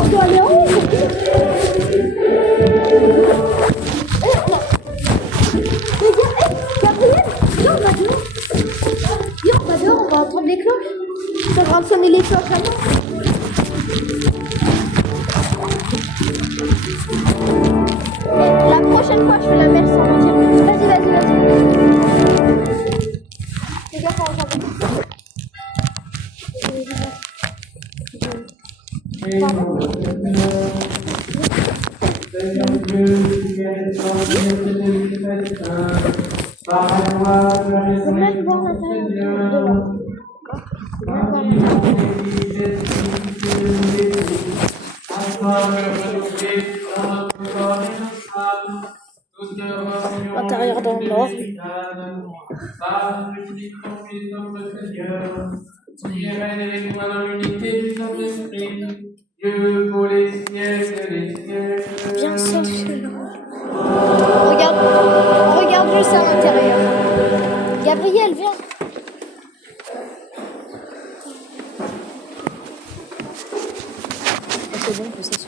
on doit aller en haut. Mais Gabriel, viens, on va dehors. Viens, on va dehors, on va entendre les cloches. Ça va sonner les cloches là-bas. La prochaine fois, je fais la messe sans mentir. Vas-y. Fais gaffe, on va faire. L'intérieur dans le nord. Bien sûr. Regarde juste à l'intérieur. Gabriel, viens. C'est bon, je sais.